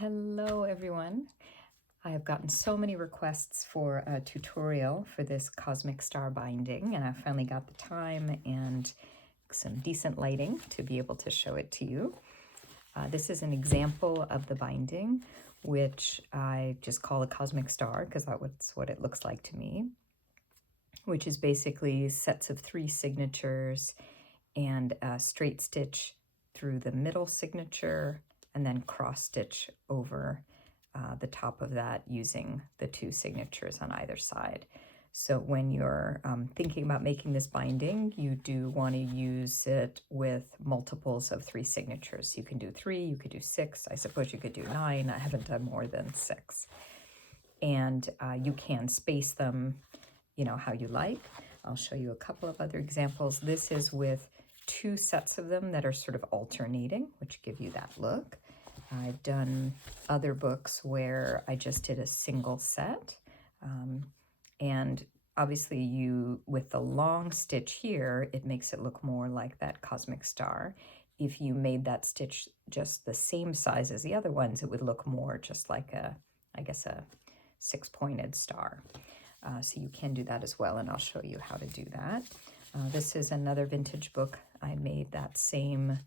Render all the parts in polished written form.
Hello everyone. I have gotten so many requests for a tutorial for this cosmic star binding, and I finally got the time and some decent lighting to be able to show it to you. This is an example of the binding, which I just call a cosmic star because that's what it looks like to me, which is basically sets of 3 signatures and a straight stitch through the middle signature and then cross stitch over the top of that using the 2 signatures on either side. So when you're thinking about making this binding, you do want to use it with multiples of 3 signatures. You can do 3, you could do 6, I suppose you could do 9. I haven't done more than 6. And you can space them, how you like. I'll show you a couple of other examples. This is with 2 sets of them that are sort of alternating, which give you that look. I've done other books where I just did a single set. And obviously with the long stitch here, it makes it look more like that cosmic star. If you made that stitch just the same size as the other ones, it would look more just like a 6-pointed star. So you can do that as well, and I'll show you how to do that. This is another vintage book. I made that same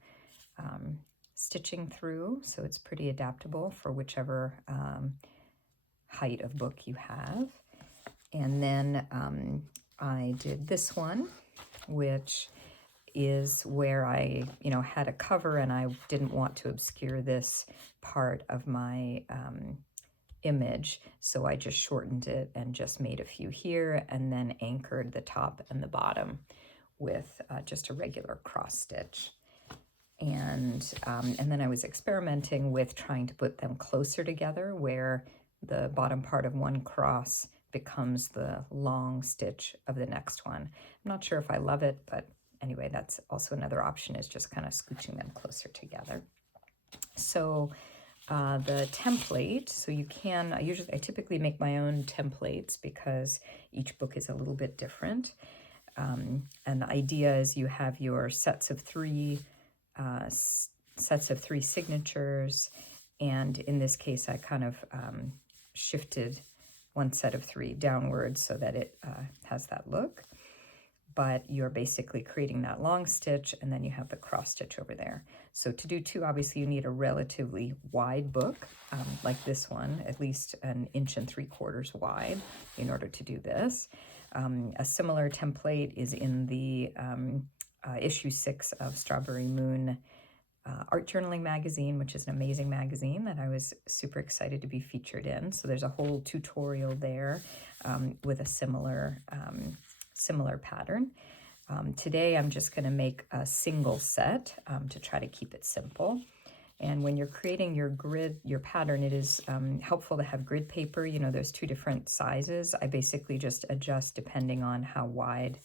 stitching through, so it's pretty adaptable for whichever height of book you have. And then I did this one, which is where I, had a cover and I didn't want to obscure this part of my image, so I just shortened it and just made a few here and then anchored the top and the bottom with just a regular cross stitch. And then I was experimenting with trying to put them closer together where the bottom part of one cross becomes the long stitch of the next one. I'm not sure if I love it, but anyway, that's also another option, is just kind of scooching them closer together. So the template, so you can, I typically make my own templates because each book is a little bit different. And the idea is you have your sets of 3 signatures, and in this case I kind of shifted one set of 3 downwards so that it has that look. But you're basically creating that long stitch, and then you have the cross stitch over there. So to do 2, obviously you need a relatively wide book, like this one, at least 1 3/4 inches wide in order to do this. A similar template is in the issue 6 of Strawberry Moon Art Journaling magazine, which is an amazing magazine that I was super excited to be featured in. So there's a whole tutorial there with a similar pattern. Today I'm just going to make a single set to try to keep it simple. And when you're creating your grid, your pattern, it is helpful to have grid paper. There's 2 different sizes. I basically just adjust depending on how wide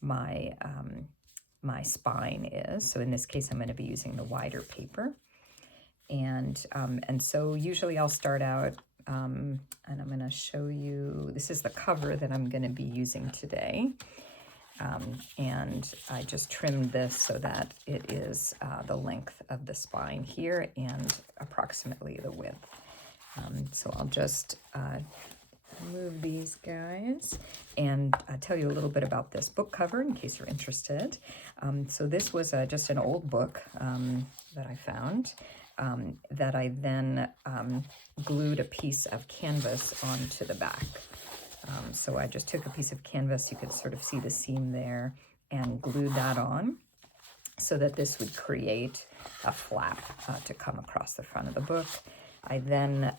my spine is. So in this case, I'm going to be using the wider paper. And so usually I'll start out, and I'm going to show you, this is the cover that I'm going to be using today. And I just trimmed this so that it is the length of the spine here and approximately the width. So I'll just move these guys and tell you a little bit about this book cover in case you're interested. So this was just an old book that I found that I then glued a piece of canvas onto the back. So I just took a piece of canvas, you could sort of see the seam there, and glued that on so that this would create a flap to come across the front of the book. I then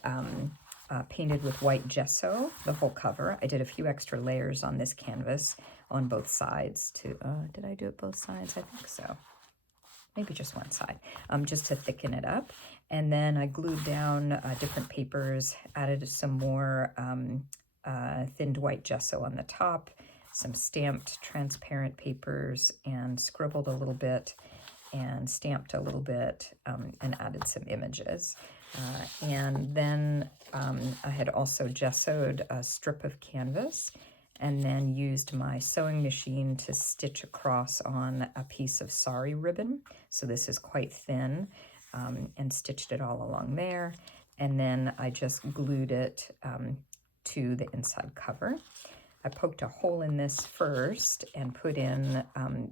painted with white gesso the whole cover. I did a few extra layers on this canvas on both sides to, did I do it both sides? I think so. Maybe just one side, just to thicken it up. And then I glued down different papers, added some more thinned white gesso on the top, some stamped transparent papers, and scribbled a little bit and stamped a little bit and added some images. And then I had also gessoed a strip of canvas and then used my sewing machine to stitch across on a piece of sari ribbon. So this is quite thin, and stitched it all along there. and then I just glued it to the inside cover. I poked a hole in this first and put in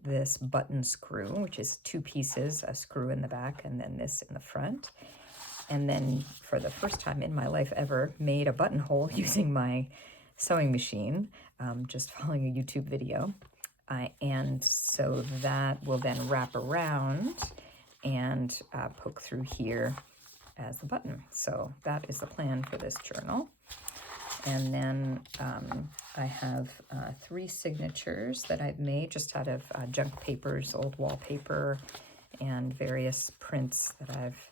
this button screw, which is 2 pieces, a screw in the back and then this in the front. And then for the first time in my life ever, made a buttonhole using my sewing machine, just following a YouTube video. And so that will then wrap around and poke through here as the button. So that is the plan for this journal. And then I have 3 signatures that I've made just out of junk papers, old wallpaper, and various prints that I've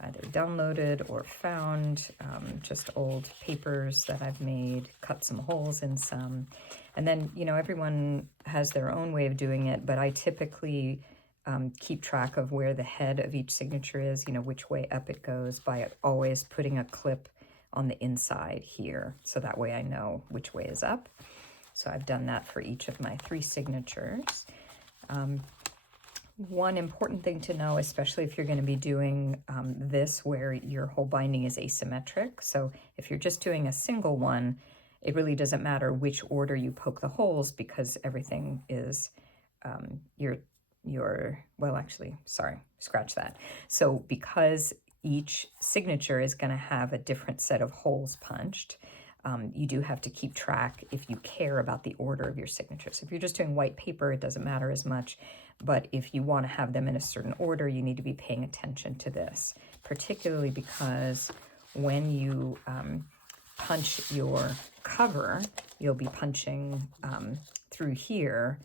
either downloaded or found, just old papers that I've made, cut some holes in some. And then, you know, everyone has their own way of doing it, but I typically keep track of where the head of each signature is, you know, which way up it goes, by always putting a clip on the inside here, so that way I know which way is up. So I've done that for each of my 3 signatures. One important thing to know, especially if you're going to be doing this where your whole binding is asymmetric. So if you're just doing a single one, it really doesn't matter which order you poke the holes, because everything is well, actually, sorry, scratch that. So because each signature is going to have a different set of holes punched, you do have to keep track if you care about the order of your signatures. If you're just doing white paper, it doesn't matter as much, but if you want to have them in a certain order, you need to be paying attention to this, particularly because when you punch your cover, you'll be punching through here.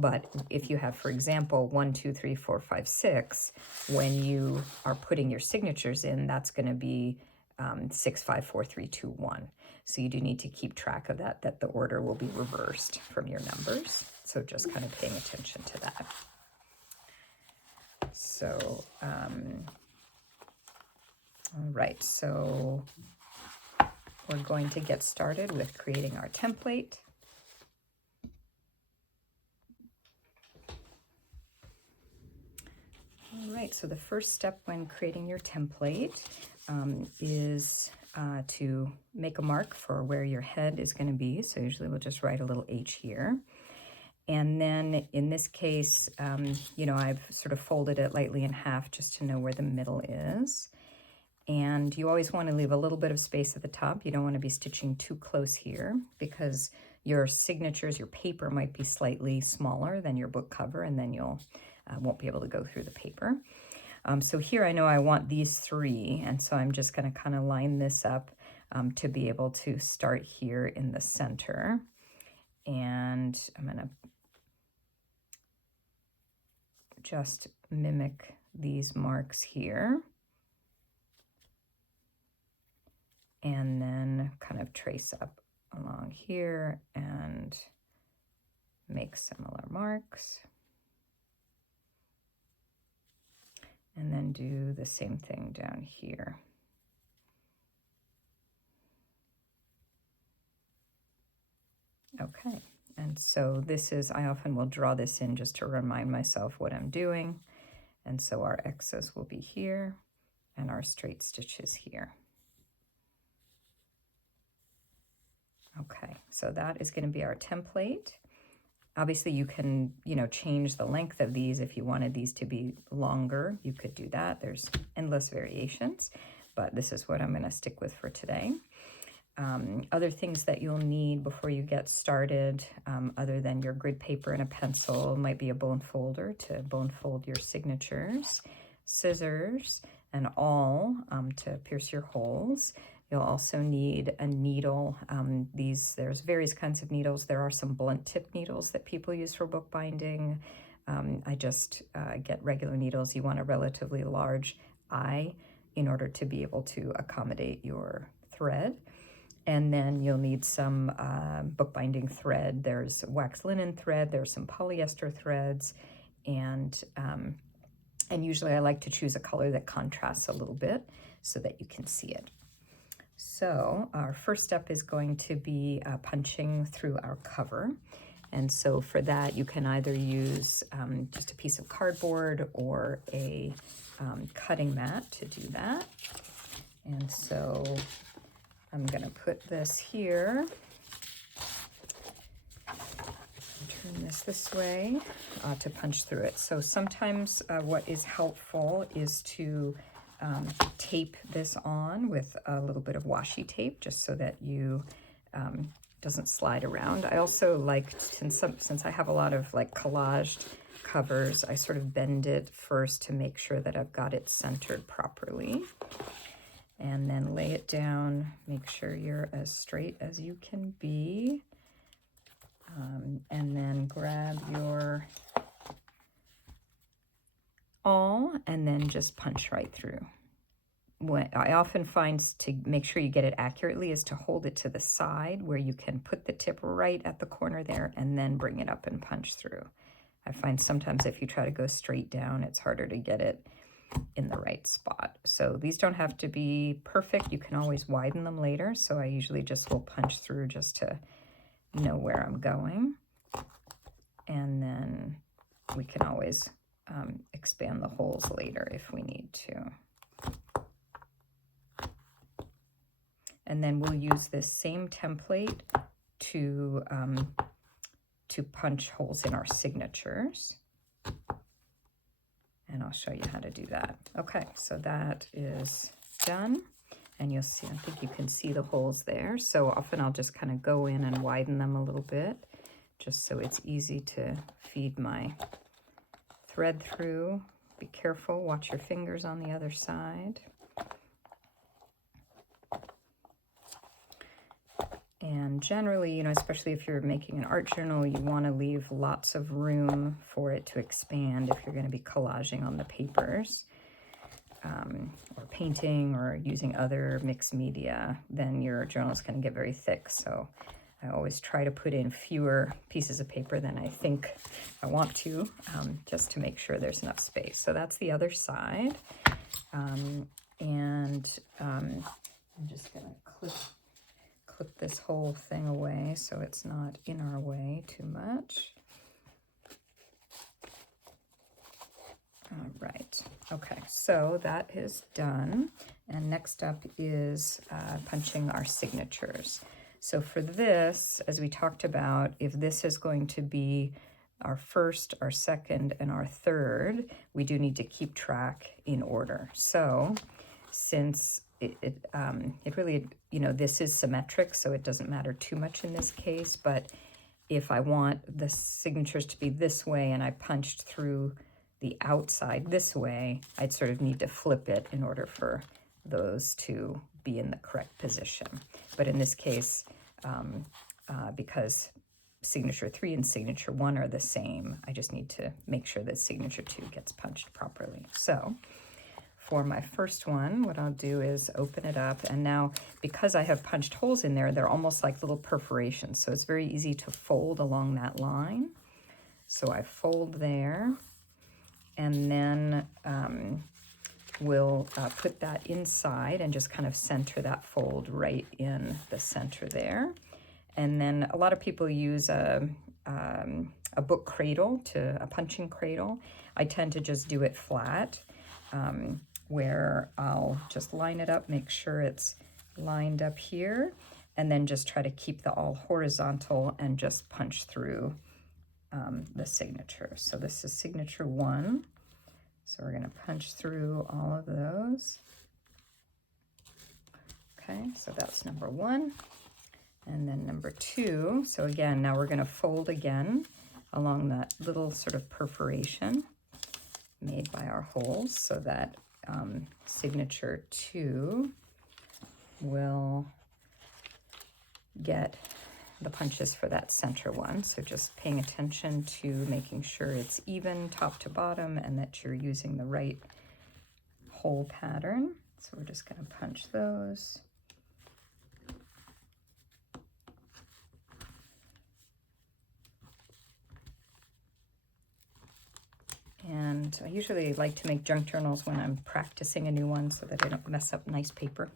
But if you have, for example, 1, 2, 3, 4, 5, 6, when you are putting your signatures in, that's going to be 6, 5, 4, 3, 2, 1. So you do need to keep track of that the order will be reversed from your numbers. So just kind of paying attention to that. So, all right, so we're going to get started with creating our template. All right, so the first step when creating your template is to make a mark for where your head is going to be. So usually we'll just write a little H here. And then in this case, you know, I've sort of folded it lightly in half just to know where the middle is. And you always want to leave a little bit of space at the top. You don't want to be stitching too close here, because your signatures, your paper might be slightly smaller than your book cover, and then you'll won't be able to go through the paper. So here I know I want these 3, and so I'm just going to kind of line this up to be able to start here in the center. And I'm going to just mimic these marks here, and then kind of trace up along here and make similar marks. And then do the same thing down here. Okay, and so this is, I often will draw this in just to remind myself what I'm doing. And so our X's will be here and our straight stitches here. Okay, so that is going to be our template. Obviously, you can, you know, change the length of these. If you wanted these to be longer, you could do that. There's endless variations, but this is what I'm going to stick with for today. Other things that you'll need before you get started, other than your grid paper and a pencil, might be a bone folder to bone fold your signatures, scissors, and awl to pierce your holes. You'll also need a needle. There's various kinds of needles. There are some blunt tip needles that people use for bookbinding. I just get regular needles. You want a relatively large eye in order to be able to accommodate your thread. And then you'll need some bookbinding thread. There's wax linen thread, there's some polyester threads, and usually I like to choose a color that contrasts a little bit so that you can see it. So our first step is going to be punching through our cover. And so for that, you can either use just a piece of cardboard or a cutting mat to do that. And so I'm going to put this here, turn this way to punch through it. So sometimes what is helpful is to tape this on with a little bit of washi tape, just so that you doesn't slide around. I also like, since I have a lot of like collaged covers, I sort of bend it first to make sure that I've got it centered properly. And then lay it down, make sure you're as straight as you can be. And then grab your awl and then just punch right through. What I often find to make sure you get it accurately is to hold it to the side where you can put the tip right at the corner there and then bring it up and punch through. I find sometimes if you try to go straight down, it's harder to get it in the right spot. So these don't have to be perfect. You can always widen them later. So I usually just will punch through just to know where I'm going. And then we can always expand the holes later if we need to. And then we'll use this same template to punch holes in our signatures. And I'll show you how to do that. Okay, so that is done. And you'll see, I think you can see the holes there. So often I'll just kind of go in and widen them a little bit, just so it's easy to feed my thread through. Be careful, watch your fingers on the other side. And generally, you know, especially if you're making an art journal, you want to leave lots of room for it to expand if you're going to be collaging on the papers, or painting or using other mixed media. Then your journal is going to get very thick. So I always try to put in fewer pieces of paper than I think I want to, just to make sure there's enough space. So that's the other side. I'm just going to clip this whole thing away so it's not in our way too much. All right, okay, so that is done. And next up is punching our signatures. So for this, as we talked about, if this is going to be our first, our second, and our third, we do need to keep track in order. So since it really, you know, this is symmetric, so it doesn't matter too much in this case, but if I want the signatures to be this way and I punched through the outside this way, I'd sort of need to flip it in order for those to be in the correct position. But in this case, because signature 3 and signature 1 are the same, I just need to make sure that signature 2 gets punched properly. So for my first one, what I'll do is open it up, and now because I have punched holes in there, they're almost like little perforations, so it's very easy to fold along that line. So I fold there, and then we'll put that inside and just kind of center that fold right in the center there. And then a lot of people use a book cradle, a punching cradle. I tend to just do it flat, where I'll just line it up, make sure it's lined up here, and then just try to keep the all horizontal and just punch through the signature. So this is signature 1. So we're going to punch through all of those. Okay, so that's number 1. And then number 2. So again, now we're going to fold again along that little sort of perforation made by our holes, so that signature 2 will get the punches for that center one. So just paying attention to making sure it's even top to bottom and that you're using the right hole pattern. So we're just going to punch those. And I usually like to make junk journals when I'm practicing a new one so that I don't mess up nice paper.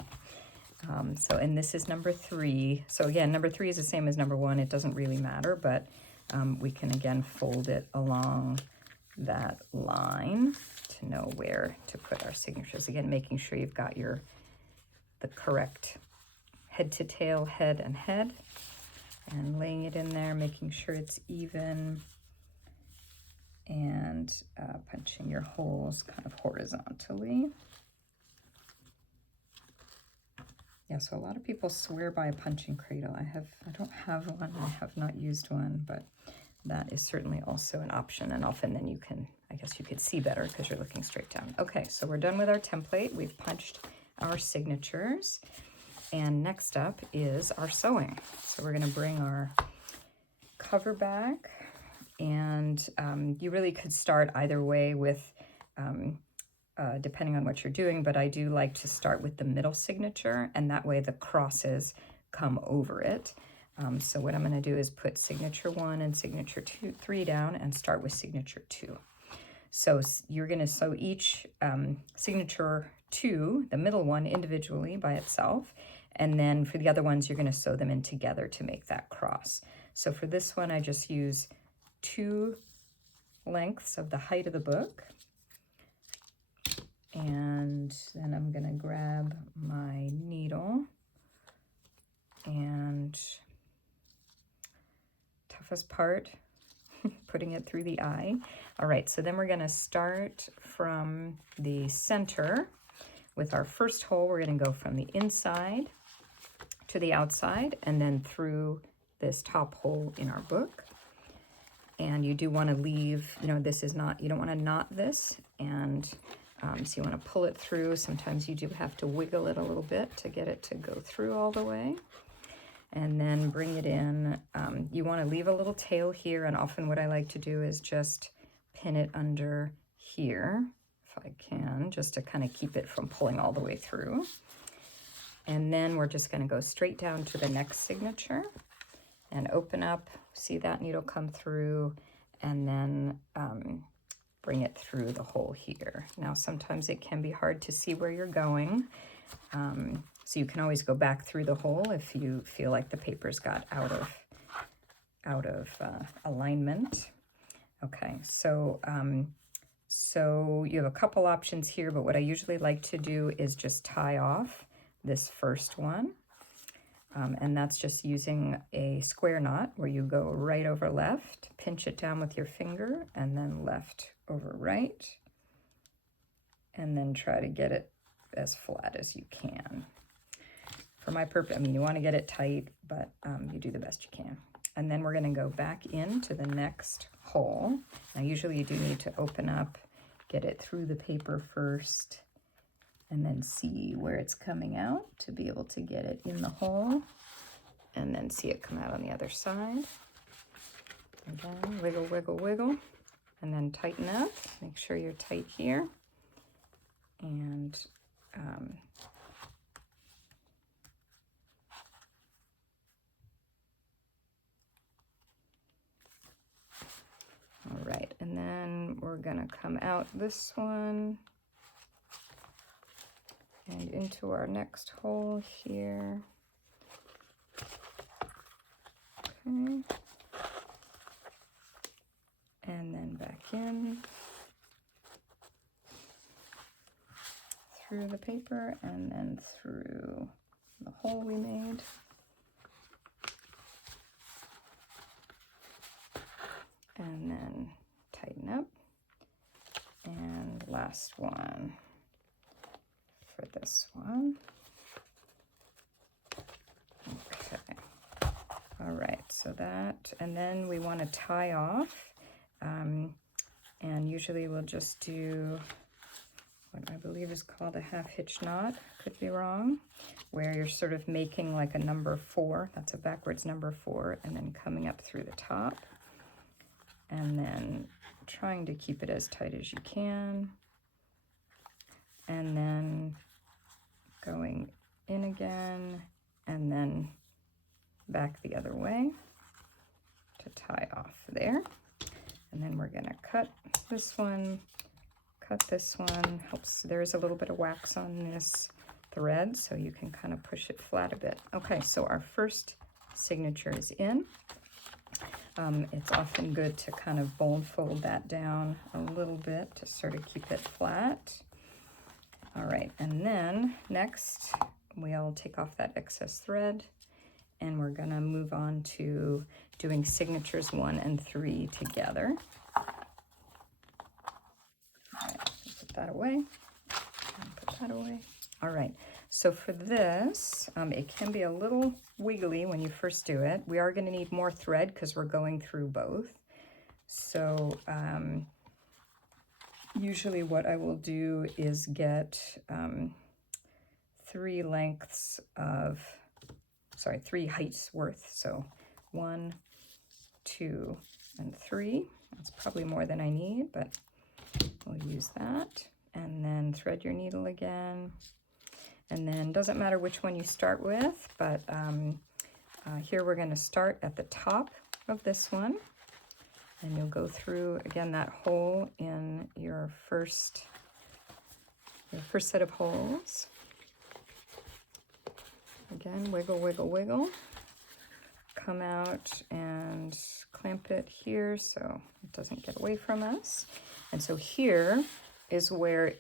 And this is number 3. So again, number 3 is the same as number 1. It doesn't really matter, but we can again fold it along that line to know where to put our signatures. Again, making sure you've got your the correct head to tail, head and head, and laying it in there, making sure it's even, and punching your holes kind of horizontally. Yeah, so a lot of people swear by a punching cradle. I don't have one, I have not used one, but that is certainly also an option, and often then you can, I guess you could see better because you're looking straight down. Okay, so we're done with our template. We've punched our signatures, and next up is our sewing. So we're going to bring our cover back, and you really could start either way with depending on what you're doing, but I do like to start with the middle signature, and that way the crosses come over it. So what I'm going to do is put signature 1 and signature 3 down and start with signature 2. So you're going to sew each signature 2, the middle one, individually by itself, and then for the other ones you're going to sew them in together to make that cross. So for this one I just use 2 lengths of the height of the book. And then I'm going to grab my needle, and toughest part, putting it through the eye. All right, so then we're going to start from the center with our first hole. We're going to go from the inside to the outside and then through this top hole in our book. And you do want to leave, you know, this is not, you don't want to knot this, and so you want to pull it through. Sometimes you do have to wiggle it a little bit to get it to go through all the way. And then bring it in. You want to leave a little tail here, and often what I like to do is just pin it under here, if I can, just to kind of keep it from pulling all the way through. And then we're just going to go straight down to the next signature and open up, see that needle come through, and then bring it through the hole here. Now sometimes it can be hard to see where you're going, so you can always go back through the hole if you feel like the paper's got out of alignment. Okay, so so you have a couple options here, but what I usually like to do is just tie off this first one, and that's just using a square knot where you go right over left, pinch it down with your finger, and then left over right, and then try to get it as flat as you can. For my purpose, I mean, you want to get it tight, but you do the best you can. And then we're going to go back into the next hole. Now usually you do need to open up, get it through the paper first, and then see where it's coming out to be able to get it in the hole, and then see it come out on the other side. Again, wiggle, wiggle, wiggle, and then tighten up. Make sure you're tight here. And all right, and then we're gonna come out this one and into our next hole here. Okay. And then back in through the paper and then through the hole we made. And then tighten up. And last one for this one. Okay. All right, so that, and then we want to tie off. And usually we'll just do what I believe is called a half hitch knot, could be wrong, where you're sort of making like a number 4, that's a backwards number 4, and then coming up through the top, and then trying to keep it as tight as you can, and then going in again, and then back the other way to tie off there. And then we're gonna cut this one, cut this one. Helps, there's a little bit of wax on this thread, so you can kind of push it flat a bit. Okay, so our first signature is in. It's often good to kind of bone fold that down a little bit to sort of keep it flat. All right, and then next we'll take off that excess thread, and we're gonna move on to doing signatures 1 and 3 together. All right, put that away, and put that away. All right, so for this, it can be a little wiggly when you first do it. We are gonna need more thread because we're going through both. So usually what I will do is get 3 heights worth. So 1, 2, and 3. That's probably more than I need, but we'll use that. And then thread your needle again. And then doesn't matter which one you start with, but here we're going to start at the top of this one. And you'll go through, again, that hole in your first set of holes. Again, wiggle, wiggle, wiggle. Come out and clamp it here so it doesn't get away from us. And so here is where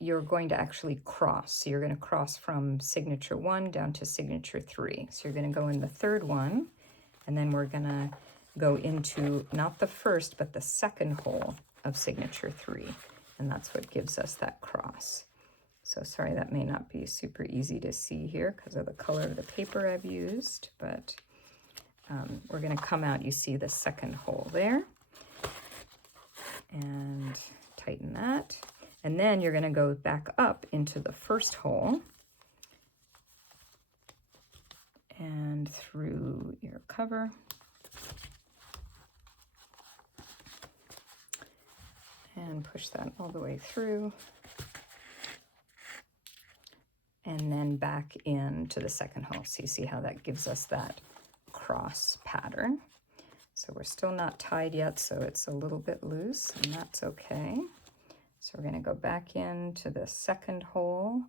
you're going to actually cross. So you're going to cross from signature 1 down to signature 3. So you're going to go in the third one, and then we're going to go into not the first, but the second hole of signature 3. And that's what gives us that cross. So sorry, that may not be super easy to see here because of the color of the paper I've used, but we're going to come out, you see the second hole there, and tighten that. And then you're going to go back up into the first hole and through your cover. And push that all the way through. And then back into the second hole. So you see how that gives us that cross pattern. So we're still not tied yet, so it's a little bit loose, and that's okay. So we're going to go back into the second hole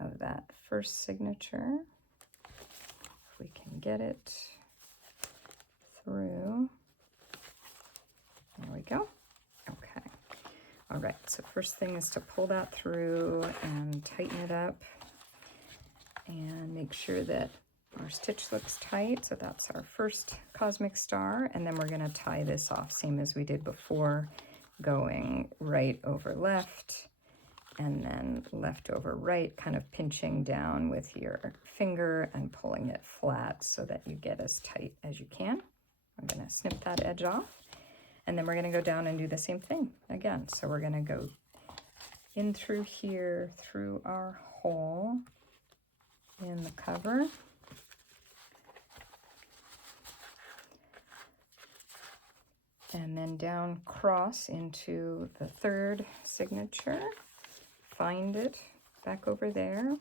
of that first signature. If we can get it through. There we go. Okay. All right, so first thing is to pull that through and tighten it up and make sure that our stitch looks tight. So that's our first cosmic star, and then we're going to tie this off same as we did before, going right over left and then left over right, kind of pinching down with your finger and pulling it flat so that you get as tight as you can. I'm going to snip that edge off, and then we're going to go down and do the same thing again. So we're going to go in through here, through our hole in the cover. And then down, cross into the third signature, find it back over there,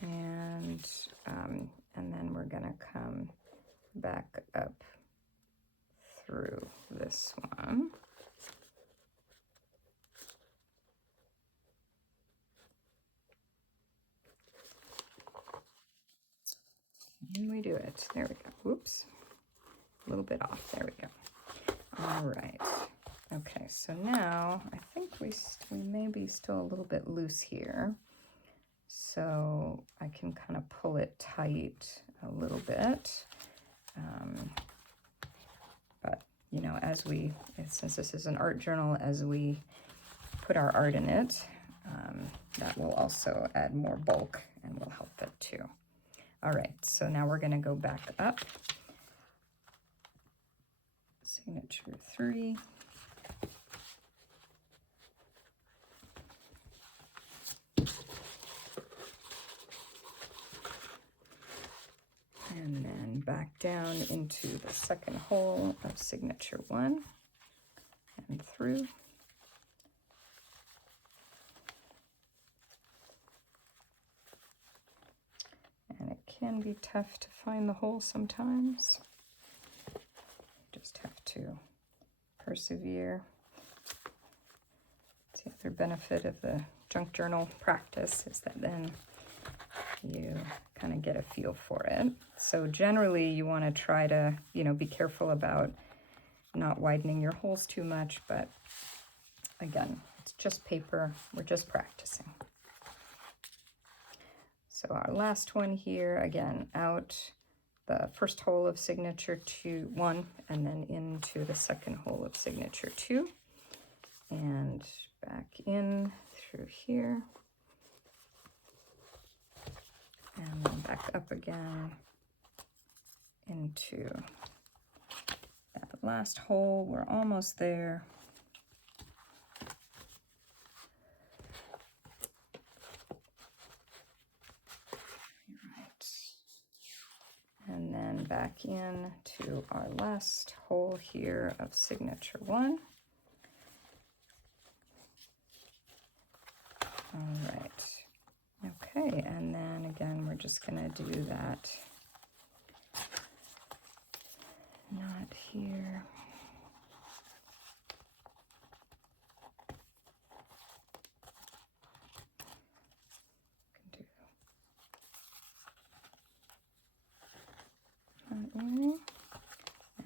and then we're gonna come back up through this one. And we do it. There we go. Whoops. A little bit off. There we go. All right. Okay, so now I think we may be still a little bit loose here. So I can kind of pull it tight a little bit. But, you know, since this is an art journal, as we put our art in it, that will also add more bulk and will help it too. All right, so now we're going to go back up. Signature 3. And then back down into the second hole of signature 1 and through. And it can be tough to find the hole sometimes. You just have to persevere. The other benefit of the junk journal practice is that then you kind of get a feel for it. So generally you want to try to, be careful about not widening your holes too much, but again, it's just paper. We're just practicing. So our last one here, again, out the first hole of signature 1, and then into the second hole of signature 2, and back in through here, and then back up again into that last hole. We're almost there. And then back in to our last hole here of signature 1. All right. Okay, and then again, we're just going to do that knot here.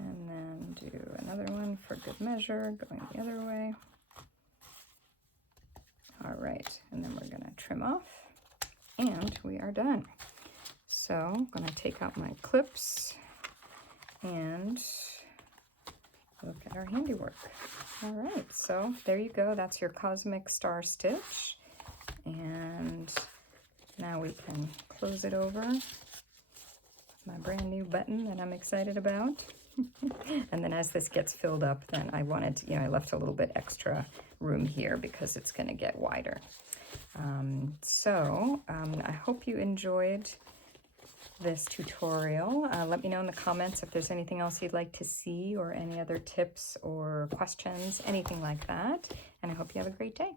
And then do another one for good measure, going the other way. All right, and then we're gonna trim off, and we are done. So I'm gonna take out my clips and look at our handiwork. All right, so there you go. That's your cosmic star stitch. And now we can close it over. My brand new button that I'm excited about. And then as this gets filled up, then I wanted to, I left a little bit extra room here because it's going to get wider. I hope you enjoyed this tutorial. Let me know in the comments if there's anything else you'd like to see, or any other tips or questions, anything like that. And I hope you have a great day.